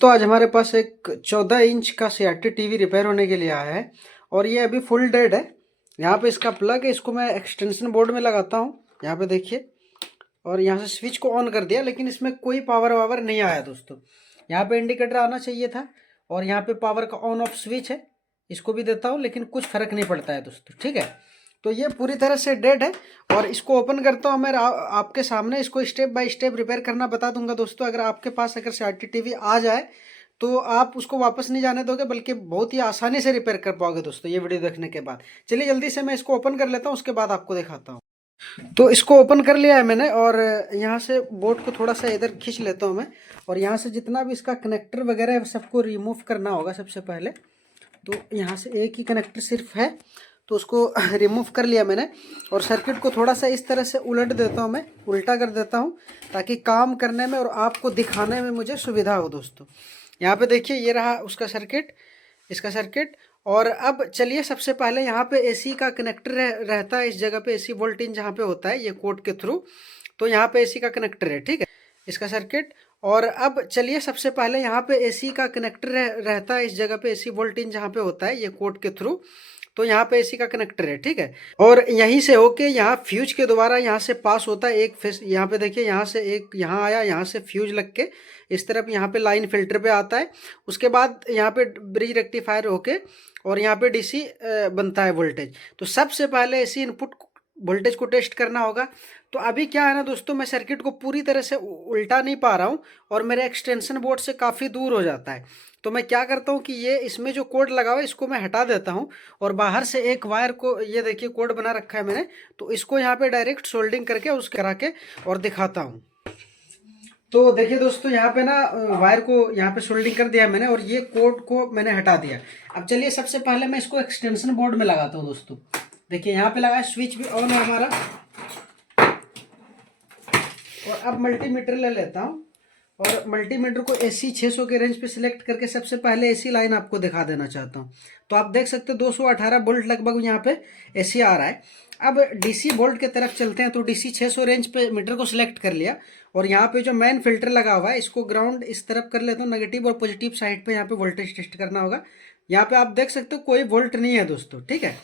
तो आज हमारे पास एक 14 इंच का CRT टीवी रिपेयर होने के लिए आया है और ये अभी फुल डेड है। यहाँ पे इसका प्लग है, इसको मैं एक्सटेंशन बोर्ड में लगाता हूँ। यहाँ पे देखिए, और यहाँ से स्विच को ऑन कर दिया, लेकिन इसमें कोई पावर वावर नहीं आया दोस्तों। यहाँ पे इंडिकेटर आना चाहिए था और यहाँ पे पावर का ऑन ऑफ स्विच है, इसको भी देता हूँ, लेकिन कुछ फर्क नहीं पड़ता है दोस्तों। ठीक है, तो ये पूरी तरह से डेड है और इसको ओपन करता हूँ मैं आपके सामने। इसको स्टेप बाय स्टेप रिपेयर करना बता दूंगा दोस्तों। अगर आपके पास अगर CRT टीवी आ जाए तो आप उसको वापस नहीं जाने दोगे, बल्कि बहुत ही आसानी से रिपेयर कर पाओगे दोस्तों, ये वीडियो देखने के बाद। चलिए जल्दी से मैं इसको ओपन कर लेता हूँ, उसके बाद आपको दिखाता हूँ। तो इसको ओपन कर लिया है मैंने और यहाँ से बोर्ड को थोड़ा सा इधर खींच लेता हूँ मैं, और यहाँ से जितना भी इसका कनेक्टर वगैरह है सबको रिमूव करना होगा सबसे पहले। तो यहाँ से एक ही कनेक्टर सिर्फ है, तो उसको रिमूव कर लिया मैंने। और सर्किट को थोड़ा सा इस तरह से उलट देता हूँ मैं, उल्टा कर देता हूँ, ताकि काम करने में और आपको दिखाने में मुझे सुविधा हो दोस्तों। यहाँ पे देखिए, ये रहा उसका सर्किट, इसका सर्किट। और अब चलिए, सबसे पहले यहाँ पे AC का कनेक्टर रहता है इस जगह पे, AC वोल्ट इन जहाँ पे होता है ये कोड के थ्रू, तो यहाँ पे AC का कनेक्टर है। ठीक है, इसका सर्किट। और अब चलिए, सबसे पहले यहाँ पे AC का कनेक्टर रहता है इस जगह पे, AC वोल्ट इन जहाँ पे होता है ये कोड के थ्रू, तो यहाँ पे AC का कनेक्टर है। ठीक है, और यहीं से होके यहाँ फ्यूज के द्वारा यहाँ से पास होता है एक फेस। यहाँ पे देखिए, यहाँ से एक यहाँ आया, यहाँ से फ्यूज लग के इस तरफ यहाँ पे लाइन फिल्टर पे आता है। उसके बाद यहाँ पे ब्रिज रेक्टिफायर होके और यहाँ पे DC बनता है वोल्टेज। तो सबसे पहले AC इनपुट वोल्टेज को टेस्ट करना होगा। तो अभी क्या है ना दोस्तों, मैं सर्किट को पूरी तरह से उल्टा नहीं पा रहा हूँ और मेरे एक्सटेंशन बोर्ड से काफ़ी दूर हो जाता है। तो मैं क्या करता हूँ कि ये इसमें जो कोड लगा हुआ है इसको मैं हटा देता हूँ और बाहर से एक वायर को, ये देखिए कोड बना रखा है मैंने, तो इसको यहाँ पे डायरेक्ट सोल्डिंग करके उसके करा के और दिखाता हूँ। तो देखिए दोस्तों, यहाँ पे ना वायर को यहाँ पे सोल्डिंग कर दिया मैंने और ये कोड को मैंने हटा दिया। अब चलिए, सबसे पहले मैं इसको एक्सटेंशन बोर्ड में लगाता हूँ दोस्तों। देखिए यहाँ पे लगा, स्विच भी ऑन है हमारा। और अब मल्टीमीटर ले लेता हूँ और मल्टीमीटर को AC 600 के रेंज पे सिलेक्ट करके सबसे पहले AC लाइन आपको दिखा देना चाहता हूँ। तो आप देख सकते हो 218 वोल्ट लगभग यहाँ पे AC आ रहा है। अब DC वोल्ट के तरफ चलते हैं। तो DC 600 रेंज पे मीटर को सिलेक्ट कर लिया और यहाँ पे जो मेन फिल्टर लगा हुआ है इसको ग्राउंड इस तरफ कर लेता हूँ। नेगेटिव और पॉजिटिव साइड पे यहाँ पे वोल्टेज टेस्ट करना होगा। यहाँ पे आप देख सकते हो कोई वोल्ट नहीं है दोस्तों। ठीक है,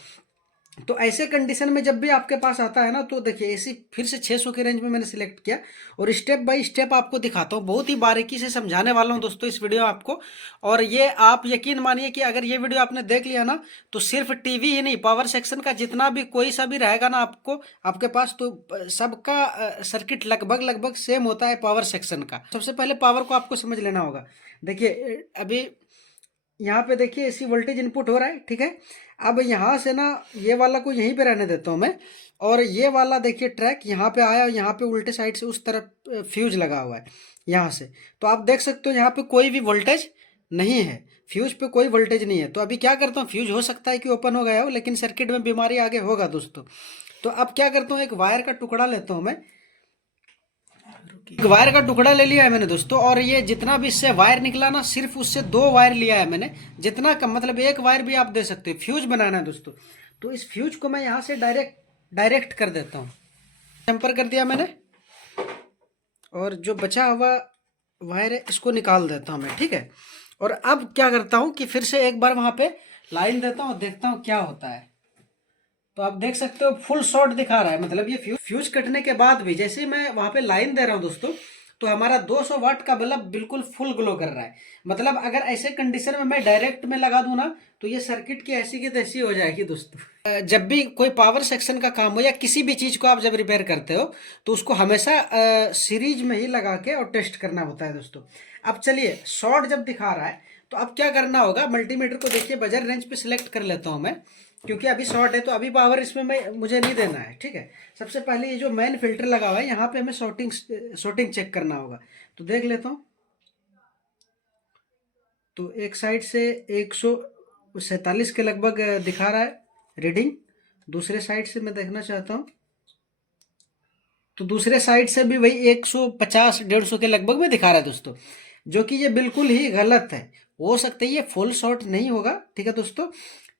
तो ऐसे कंडीशन में जब भी आपके पास आता है ना, तो देखिए AC फिर से 600 के रेंज में मैंने सिलेक्ट किया और स्टेप बाय स्टेप आपको दिखाता हूँ। बहुत ही बारीकी से समझाने वाला हूँ दोस्तों इस वीडियो आपको। और ये आप यकीन मानिए कि अगर ये वीडियो आपने देख लिया ना, तो सिर्फ टीवी ही नहीं, पावर सेक्शन का जितना भी कोई सा भी रहेगा ना आपको आपके पास, तो सबका सर्किट लगभग लगभग सेम होता है पावर सेक्शन का। सबसे पहले पावर को आपको समझ लेना होगा। देखिए अभी यहाँ पे देखिए AC वोल्टेज इनपुट हो रहा है। ठीक है, अब यहाँ से ना ये वाला को यहीं पे रहने देता हूँ मैं, और ये वाला देखिए ट्रैक यहाँ पे आया, यहाँ पे उल्टे साइड से उस तरफ फ्यूज लगा हुआ है यहाँ से। तो आप देख सकते हो यहाँ पे कोई भी वोल्टेज नहीं है, फ्यूज पे कोई वोल्टेज नहीं है। तो अभी क्या करता हूँ, फ्यूज हो सकता है कि ओपन हो गया हो, लेकिन सर्किट में बीमारी आगे होगा दोस्तों। तो अब क्या करता हूँ, एक वायर का टुकड़ा लेता हूँ मैं, एक वायर का टुकड़ा ले लिया है मैंने दोस्तों। और ये जितना भी इससे वायर निकला ना, सिर्फ उससे 2 वायर लिया है मैंने, जितना कम, मतलब एक वायर भी आप दे सकते हो। फ्यूज बनाना है दोस्तों, तो इस फ्यूज को मैं यहाँ से डायरेक्ट कर देता हूँ। टेम्पर कर दिया मैंने और जो बचा हुआ वायर है इसको निकाल देता हूँ मैं। ठीक है, और अब क्या करता हूँ कि फिर से एक बार वहाँ पे लाइन देता हूँ, देखता हूँ क्या होता है। तो आप देख सकते हो फुल शॉट दिखा रहा है, मतलब ये फ्यूज कटने के बाद भी जैसे ही मैं वहां पे लाइन दे रहा हूं दोस्तों, तो हमारा 200 वाट का बल्ब बिल्कुल फुल ग्लो कर रहा है। मतलब अगर ऐसे कंडीशन में मैं डायरेक्ट में लगा दूं ना, तो ये सर्किट की ऐसी की तैसी हो जाएगी दोस्तों। जब भी कोई पावर सेक्शन का काम हो या किसी भी चीज को आप जब रिपेयर करते हो, तो उसको हमेशा सीरीज में ही लगा के और टेस्ट करना होता है दोस्तों। अब चलिए, शॉर्ट जब दिखा रहा है तो अब क्या करना होगा, मल्टीमीटर को देखिए बजर रेंज पे सिलेक्ट कर लेता हूं मैं, क्योंकि अभी शॉर्ट है तो अभी पावर इसमें मुझे नहीं देना है। ठीक है, सबसे पहले ये जो मेन फिल्टर लगा हुआ है यहाँ पे हमें शॉर्टिंग चेक करना होगा। तो देख लेता हूँ, तो एक साइड से 147 के लगभग दिखा रहा है रीडिंग। दूसरे साइड से मैं देखना चाहता हूँ, तो दूसरे साइड से भी वही 150 150 के लगभग में दिखा रहा है दोस्तों, जो कि ये बिल्कुल ही गलत है। हो सकता है ये फुल शॉर्ट नहीं होगा। ठीक है दोस्तों,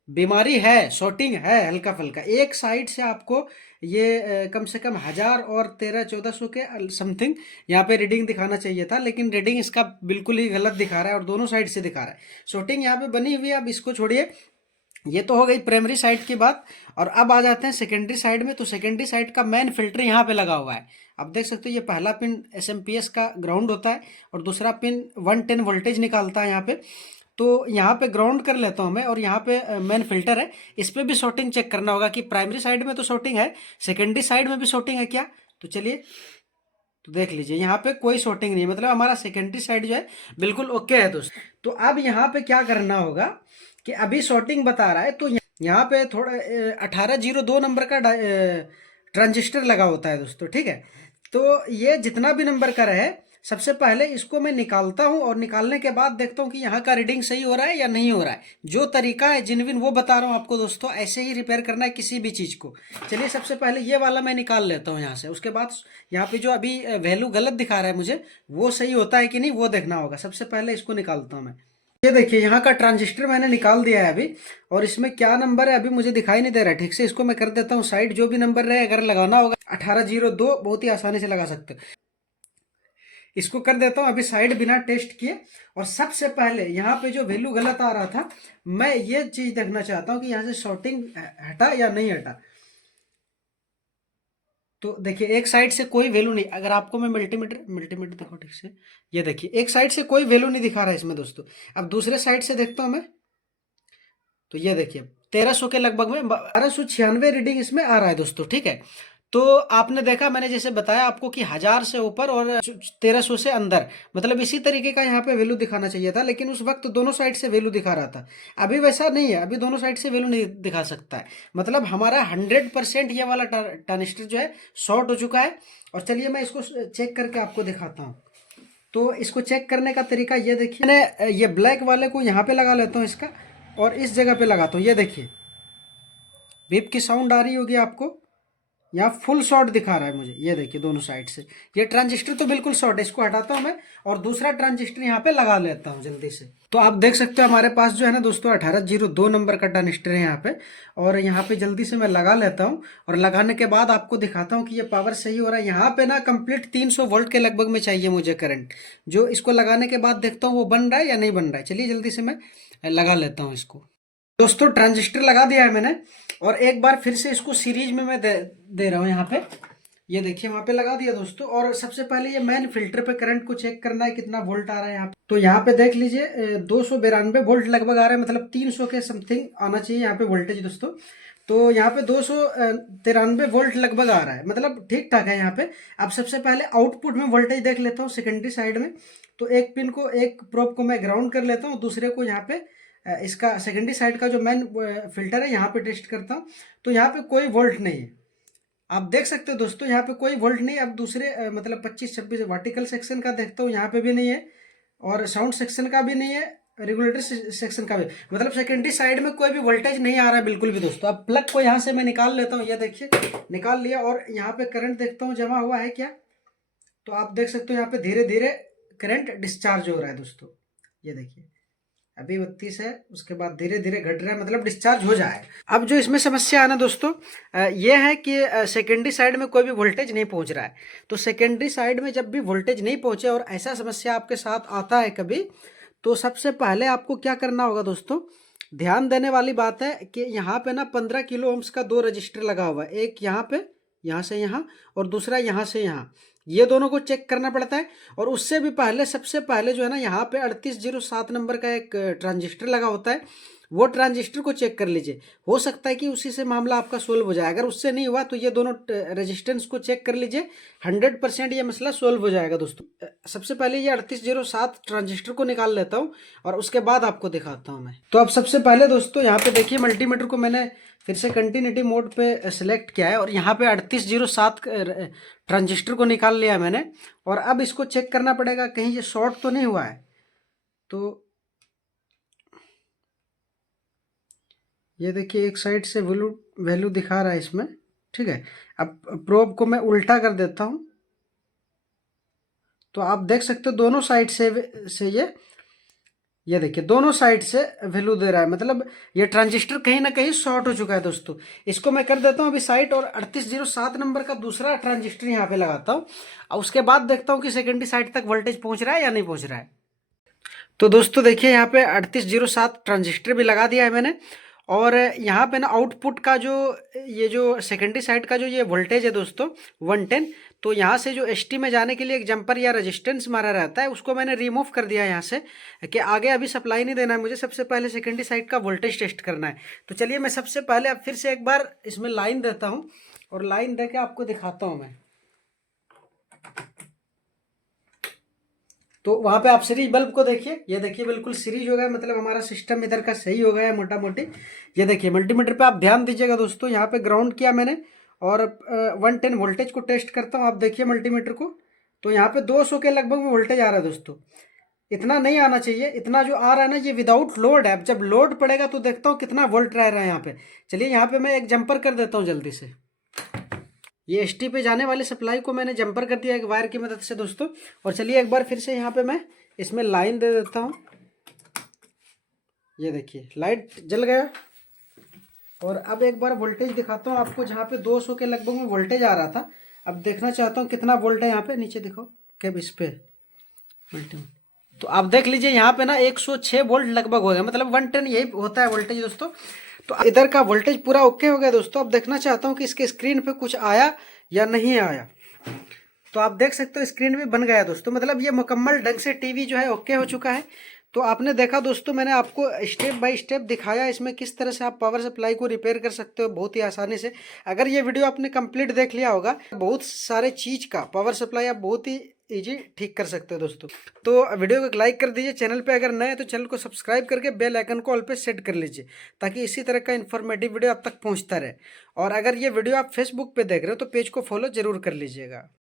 बीमारी है, शॉर्टिंग है हल्का फुल्का। एक साइड से आपको ये कम से कम 1000 और 1300-1400 के समथिंग यहाँ पे रीडिंग दिखाना चाहिए था, लेकिन रीडिंग इसका बिल्कुल ही गलत दिखा रहा है और दोनों साइड से दिखा रहा है। शॉर्टिंग यहाँ पे बनी हुई है। अब इसको छोड़िए, ये तो हो गई प्राइमरी साइड की बात। और अब आ जाते हैं सेकेंडरी साइड में। तो सेकेंडरी साइड का मेन फिल्टर यहाँ पे लगा हुआ है। आप देख सकते हो ये पहला पिन एसएमपीएस का ग्राउंड होता है और दूसरा पिन 110 वोल्टेज निकालता है यहाँ पे। तो यहाँ पे ग्राउंड कर लेता हूँ मैं, और यहाँ पे मेन फिल्टर है। इस पे भी शॉर्टिंग चेक करना होगा कि प्राइमरी साइड में तो शॉर्टिंग है, सेकेंडरी साइड में भी शॉर्टिंग है क्या। तो चलिए, तो देख लीजिए यहाँ पे कोई शॉर्टिंग नहीं है, मतलब हमारा सेकेंडरी साइड जो है बिल्कुल ओके है दोस्तों। तो अब यहाँ पे क्या करना होगा कि अभी शॉर्टिंग बता रहा है, तो यहाँ पे थोड़ा 1802 नंबर का ट्रांजिस्टर लगा होता है दोस्तों, ठीक है। तो ये जितना भी नंबर का रहे, सबसे पहले इसको मैं निकालता हूँ और निकालने के बाद देखता हूँ कि यहाँ का रीडिंग सही हो रहा है या नहीं हो रहा है। जो तरीका है जिनविन वो बता रहा हूँ आपको दोस्तों, ऐसे ही रिपेयर करना है किसी भी चीज़ को। चलिए, सबसे पहले ये वाला मैं निकाल लेता हूँ यहाँ से। उसके बाद यहाँ पे जो अभी वैल्यू गलत दिखा रहा है मुझे, वो सही होता है कि नहीं वो देखना होगा। सबसे पहले इसको निकालता हूँ मैं। ये देखिए यहाँ का ट्रांजिस्टर मैंने निकाल दिया है अभी, और इसमें क्या नंबर है अभी मुझे दिखाई नहीं दे रहा है ठीक से। इसको मैं कर देता हूँ साइड। जो भी नंबर रहे, अगर लगाना होगा 1802 बहुत ही आसानी से लगा सकते हो। इसको कर देता हूँ अभी साइड बिना टेस्ट किए। और सबसे पहले यहाँ पे जो वैल्यू गलत आ रहा था, मैं ये चीज देखना चाहता हूँ कि यहाँ से शॉर्टिंग हटा या नहीं हटा। तो देखिए एक साइड से कोई वैल्यू नहीं। अगर आपको मैं मल्टीमीटर मल्टीमीटर देखो ठीक से, ये देखिए एक साइड से कोई वैल्यू नहीं दिखा रहा है इसमें दोस्तों। अब दूसरे साइड से देखता हूँ मैं, तो ये देखिए 1300 के लगभग में 1296 रीडिंग इसमें आ रहा है दोस्तों, ठीक है। तो आपने देखा, मैंने जैसे बताया आपको कि 1000 से ऊपर और 1300 से अंदर, मतलब इसी तरीके का यहाँ पे वैल्यू दिखाना चाहिए था, लेकिन उस वक्त दोनों साइड से वैल्यू दिखा रहा था। अभी वैसा नहीं है, अभी दोनों साइड से वैल्यू नहीं दिखा सकता है। मतलब हमारा 100% ये वाला ट्रांजिस्टर जो है शॉर्ट हो चुका है। और चलिए मैं इसको चेक करके आपको दिखाता हूँ। तो इसको चेक करने का तरीका ये देखिए, मैंने ये ब्लैक वाले को यहाँ पे लगा लेता हूँ इसका, और इस जगह पे लगाता हूँ। ये देखिए बीप की साउंड आ रही होगी आपको, यहाँ फुल शॉर्ट दिखा रहा है मुझे। ये देखिए दोनों साइड से ये ट्रांजिस्टर तो बिल्कुल शॉर्ट है। इसको हटाता हूँ मैं और दूसरा ट्रांजिस्टर यहाँ पे लगा लेता हूँ जल्दी से। तो आप देख सकते हो हमारे पास जो है ना दोस्तों 1802 नंबर का ट्रांजिस्टर है यहाँ पे। और यहाँ पे जल्दी से मैं लगा लेता हूँ, और लगाने के बाद आपको दिखाता हूँ कि ये पावर सही हो रहा है। यहाँ पे ना कंप्लीट 300 वोल्ट के लगभग में चाहिए मुझे करंट, जो इसको लगाने के बाद देखता हूँ वो बन रहा है या नहीं बन रहा है। चलिए जल्दी से मैं लगा लेता हूँ इसको। दोस्तों ट्रांजिस्टर लगा दिया है मैंने, और एक बार फिर से इसको सीरीज में मैं दे रहा हूँ यहाँ पे। ये देखिए वहाँ पे लगा दिया दोस्तों। और सबसे पहले ये मेन फिल्टर पे करंट को चेक करना है कितना वोल्ट आ रहा है यहाँ पे। तो यहाँ पे देख लीजिए 292 वोल्ट लगभग आ रहा है, मतलब 300 के समथिंग आना चाहिए यहाँ पे वोल्टेज दोस्तों। तो यहाँ पे 293 वोल्ट लगभग आ रहा है, मतलब ठीक ठाक है यहाँ पे। अब सबसे पहले आउटपुट में वोल्टेज देख लेता हूँ सेकेंडरी साइड में। तो एक पिन को, एक प्रोब को मैं ग्राउंड कर लेता हूँ, दूसरे को यहाँ पे इसका सेकेंडरी साइड का जो मेन फिल्टर है यहाँ पे टेस्ट करता हूँ। तो यहाँ पे कोई वोल्ट नहीं है, आप देख सकते हो दोस्तों यहाँ पे कोई वोल्ट नहीं। अब दूसरे मतलब 25-26 वर्टिकल सेक्शन का देखता हूँ, यहाँ पे भी नहीं है, और साउंड सेक्शन का भी नहीं है, रेगुलेटर सेक्शन का भी, मतलब सेकेंडरी साइड में कोई भी वोल्टेज नहीं आ रहा है बिल्कुल भी दोस्तों। अब प्लग को यहाँ से मैं निकाल लेता हूँ, ये देखिए निकाल लिया, और यहाँ पे करंट देखता हूँ जमा हुआ है क्या। तो आप देख सकते हो यहाँ पे धीरे धीरे करंट डिस्चार्ज हो रहा है दोस्तों। ये देखिए अभी 32 है, उसके बाद धीरे धीरे घट रहा है, मतलब डिस्चार्ज हो जाए। अब जो इसमें समस्या है ना दोस्तों, ये है कि सेकेंडरी साइड में कोई भी वोल्टेज नहीं पहुंच रहा है। तो सेकेंडरी साइड में जब भी वोल्टेज नहीं पहुंचे और ऐसा समस्या आपके साथ आता है कभी, तो सबसे पहले आपको क्या करना होगा दोस्तों, ध्यान देने वाली बात है कि यहाँ पे ना 15 किलो ओम्स का 2 रजिस्टर लगा हुआ है। एक यहाँ पे, यहाँ से यहाँ, और दूसरा यहाँ से यहाँ। ये दोनों को चेक करना पड़ता है। और उससे भी पहले, सबसे पहले जो है ना, यहाँ पे 3807 नंबर का एक ट्रांजिस्टर लगा होता है, वो ट्रांजिस्टर को चेक कर लीजिए। हो सकता है कि उसी से मामला आपका सोल्व हो जाए। अगर उससे नहीं हुआ तो ये दोनों रेजिस्टेंस को चेक कर लीजिए, 100% ये मसला सोल्व हो जाएगा दोस्तों। सबसे पहले ये 3807 ट्रांजिस्टर को निकाल लेता हूँ, और उसके बाद आपको दिखाता हूँ मैं। तो अब सबसे पहले दोस्तों यहाँ पे देखिए मल्टीमीटर को मैंने फिर से कंटिन्यूटी मोड पे सेलेक्ट किया है, और यहाँ पे 3807 ट्रांजिस्टर को निकाल लिया मैंने। और अब इसको चेक करना पड़ेगा कहीं ये शॉर्ट तो नहीं हुआ है। तो ये देखिए एक साइड से वैल्यू दिखा रहा है इसमें, ठीक है। अब प्रोब को मैं उल्टा कर देता हूँ, तो आप देख सकते हो दोनों साइड से ये ये देखिए दोनों साइड से वैल्यू दे रहा है, मतलब ये ट्रांजिस्टर कहीं ना कहीं शॉर्ट हो चुका है दोस्तों। इसको मैं कर देता हूँ अभी साइड, और 3807 नंबर का दूसरा ट्रांजिस्टर यहाँ पे लगाता हूँ, और उसके बाद देखता हूँ कि सेकेंडरी साइड तक वोल्टेज पहुँच रहा है या नहीं पहुँच रहा है। तो दोस्तों देखिए यहाँ पे 3807 ट्रांजिस्टर भी लगा दिया है मैंने, और यहाँ पे ना आउटपुट का जो ये जो सेकेंडरी साइड का जो ये वोल्टेज है दोस्तों 110, तो यहाँ से जो एसटी में जाने के लिए एक जंपर या रेजिस्टेंस मारा रहता है, उसको मैंने रिमूव कर दिया है यहाँ से, कि आगे अभी सप्लाई नहीं देना है मुझे, सबसे पहले सेकेंडरी साइड का वोल्टेज टेस्ट करना है। तो चलिए मैं सबसे पहले अब फिर से एक बार इसमें लाइन देता हूँ, और लाइन दे के आपको दिखाता हूँ मैं। तो वहाँ पे आप सीरीज बल्ब को देखिए, ये देखिए बिल्कुल सीरीज हो गया, मतलब हमारा सिस्टम इधर का सही हो गया है मोटा मोटी। ये देखिए मल्टीमीटर पे आप ध्यान दीजिएगा दोस्तों, यहाँ पे ग्राउंड किया मैंने, और 110 वोल्टेज को टेस्ट करता हूँ। आप देखिए मल्टीमीटर को, तो यहाँ पे 200 के लगभग में वोल्टेज आ रहा है दोस्तों। इतना नहीं आना चाहिए, इतना जो आ रहा है ना ये विदाउट लोड है। अब जब लोड पड़ेगा तो देखता हूँ कितना वोल्ट रह रहा है यहाँ पे। चलिए यहाँ पे मैं एक जंपर कर देता हूँ जल्दी से। ये एसटी पे जाने वाली सप्लाई को मैंने जंपर कर दिया एक वायर की मदद से दोस्तों। और चलिए एक बार फिर से यहाँ पे मैं इसमें लाइन दे देता हूँ। ये देखिए लाइट जल गया, और अब एक बार वोल्टेज दिखाता हूँ आपको, जहाँ पे 200 के लगभग में वोल्टेज आ रहा था। अब देखना चाहता हूँ कितना वोल्ट है यहाँ पे, नीचे देखो कैब इस पे वोल्टेज। तो आप देख लीजिए यहाँ पे ना 106 वोल्ट लगभग हो गया, मतलब 110 यही होता है वोल्टेज दोस्तों। तो इधर का वोल्टेज पूरा ओके हो गया दोस्तों। अब देखना चाहता हूँ कि इसके स्क्रीन पे कुछ आया या नहीं आया। तो आप देख सकते हो स्क्रीन भी बन गया दोस्तों, मतलब ये मुकम्मल ढंग से टीवी जो है ओके हो चुका है। तो आपने देखा दोस्तों, मैंने आपको स्टेप बाय स्टेप दिखाया इसमें किस तरह से आप पावर सप्लाई को रिपेयर कर सकते हो बहुत ही आसानी से। अगर ये वीडियो आपने कंप्लीट देख लिया होगा, बहुत सारे चीज़ का पावर सप्लाई आप बहुत ही इजी ठीक कर सकते हो दोस्तों। तो वीडियो को लाइक कर दीजिए, चैनल पे अगर नए हैं तो चैनल को सब्सक्राइब करके बेल आइकन को ऑल पे सेट कर लीजिए, ताकि इसी तरह का इन्फॉर्मेटिव वीडियो आप तक पहुंचता रहे। और अगर ये वीडियो आप फेसबुक पे देख रहे हो तो पेज को फॉलो जरूर कर लीजिएगा।